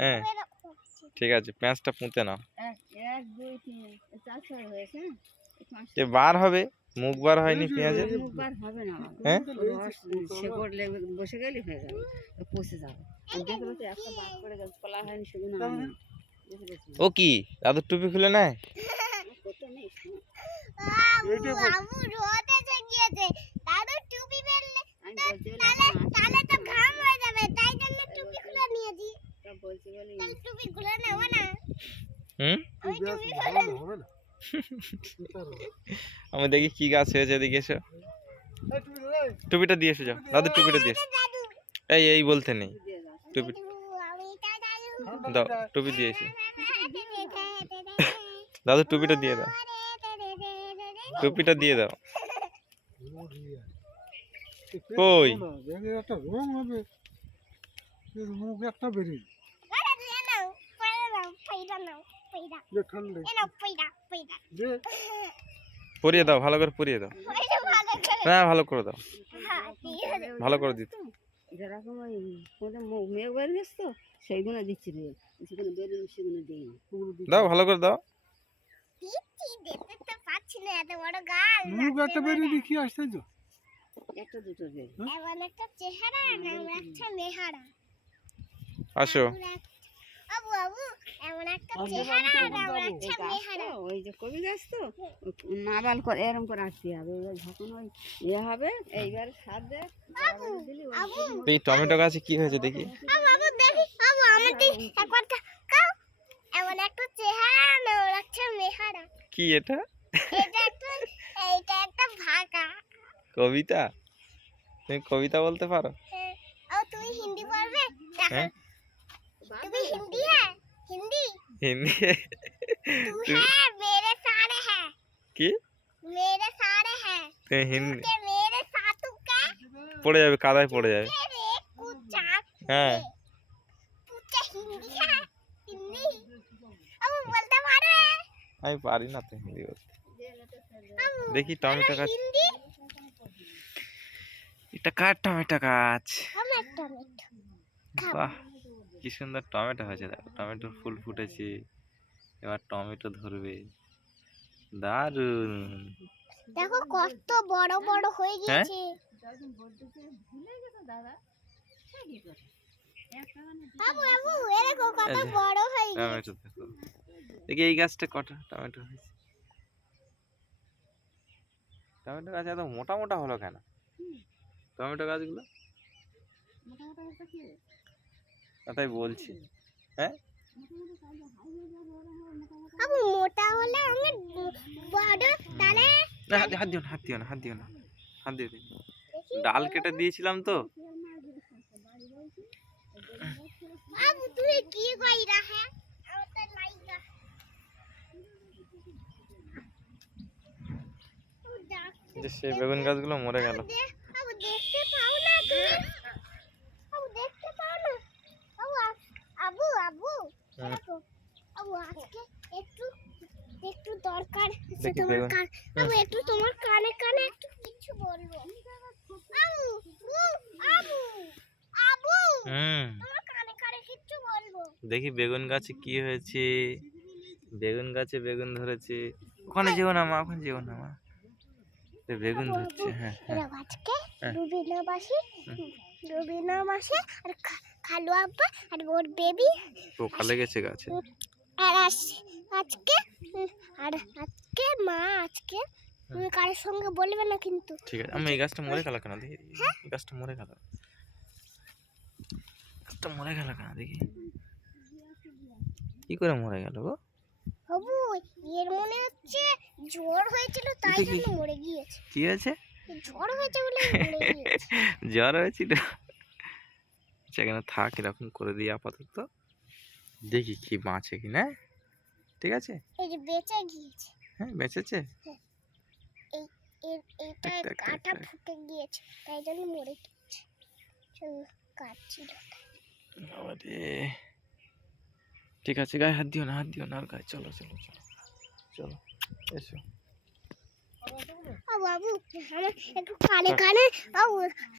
হ্যাঁ ঠিক আছে, পেঁয়াজটা পুঁতে নাও। বার হবে, মুখ বার হয়নি পেঁয়াজের। হ্যাঁ বসে গেলে হয়ে যাবে, পচে যাবে। ও কি দাদুর টুপি খুলে নেয়? আমি দেখি কি গাছ হয়েছে, এদিকে এসো, টুপিটা দিয়ে এসো, যাও দাদুর টুপিটা দিয়ে এসো। এই বলতে নেই, টুপি দাও, টুপি দিয়ে এসো, দাদুর টুপিটা দিয়ে দাও, টুপিটা দিয়ে দাও। কই রং হবে, মুখ একটা বেরিয়ে পরিয়ে দাও, ভালো করে পরিয়ে দাও। হ্যাঁ ভালো করে দাও, ভালো করে দিতে। যেরকম ওই মেঘ বের গেছে তো সেইগুলো দিচ্ছি, সেগুলো বেরিয়ে সেগুলো দিই দাও, ভালো করে দাও। আসো ওই যে কবি গাছ তো নাবাল করে এরকম করে আসতে হবে, যখন ওই ইয়ে হবে এইবার সার দেয়। এই টমেটো গাছে কি হয়েছে দেখি? কি এটা? কবিতা? তুমি কবিতা বলতে পারো? তুমি হিন্দি পারবে? হ্যাঁ তুমি हिंदी হিন্দি मेरे सारे हैं কি मेरे सारे हैं তুমি হিন্দি मेरे साथू का পড়ে যাবে, কাদায় পড়ে যাবে। হ্যাঁ पूछा हिंदी है हिंदी अब बोलते पारे আমি পারি না তো হিন্দি বলতে। দেখি টমেটো গাছ, এটা কার টমেটো গাছ? বাহ কি সুন্দর টমেটো হয়েছে, দেখো টমেটোর ফুল ফুটেছে, এবার টমেটো ধরবে, দারুন। দেখো কত বড় বড় হয়ে গেছে। বাবু বাবু এরকম কত বড় হয়ে গেছে। টমেটো দেখো, দেখি এই গাছটা কটা টমেটো হয়েছে। টমেটো গাছ এত মোটা মোটা হলো কেন টমেটো গাছগুলো? তাই বলছি। হ্যাঁ বাবু মোটা হলে আমি বড় তাহলে হাত দিও না, হাত দিও না, হাত দিও না, হাত দিয়ে দিই, ডাল কেটে দিয়েছিলাম তো। বাবু তুই কি কইরা হ্যাঁ আমারটা লাইগা যে সেই বেগুন গাছগুলো মরে গেল। বাবু দেখতে পাও না তুমি? বাবু দেখতে পাও না? বাবু আবু আবু দেখো বাবু আজকে একটু একটু দরকার আছে তোমার কান। বাবু একটু তোমার কানে কানে একটু কিছু বলবো। বাবু আবু আবু তোমার কানে কানে কিছু বলবো। দেখি বেগুন গাছে কি হয়েছে। বেগুন গাছে বেগুন ধরেছে। ওখানে যেও না মা, ওখানে যেও না মা, বেগুন ধরছে। হ্যাঁ আজকে রুবিনা মাসি আর খালু আব্বা আর ওর বেবি পোকা লেগেছে গাছে। আর আজকে আর আজকে মা আজকে তুমি কারোর সঙ্গে বলবে না কিন্তু। ঠিক আছে। আমি এই গাছটা মরে গেল কেন দেখি, এই গাছটা মরে গেল, গাছটা মরে গেল কেন দেখি, কি করে মরে গেল গো? বাবু এর মনে হচ্ছে জ্বর হয়েছিল তাই জন্য মরে গিয়েছে। কি হয়েছে? জ্বর হয়েছে বলে মরে গিয়েছে। জ্বর হয়েছিল? সেখানে থাক, এরকম করে দিই আপাতত, দেখি কি বাঁচে কিনা। ঠিক আছে, এই যে বেঁচে গিয়েছে। হ্যাঁ বেঁচেছে। এইটা কাটা ফুটে গিয়েছে তাই জন্য মরে গিয়েছে। চলো কাটছি। ঠিক আছে, গায়ে হাত দিও না, হাত দিও না আর গায়ে। চলো চলো চলো চলো এসো। বাবু আমার একটু কানে কানে বাবু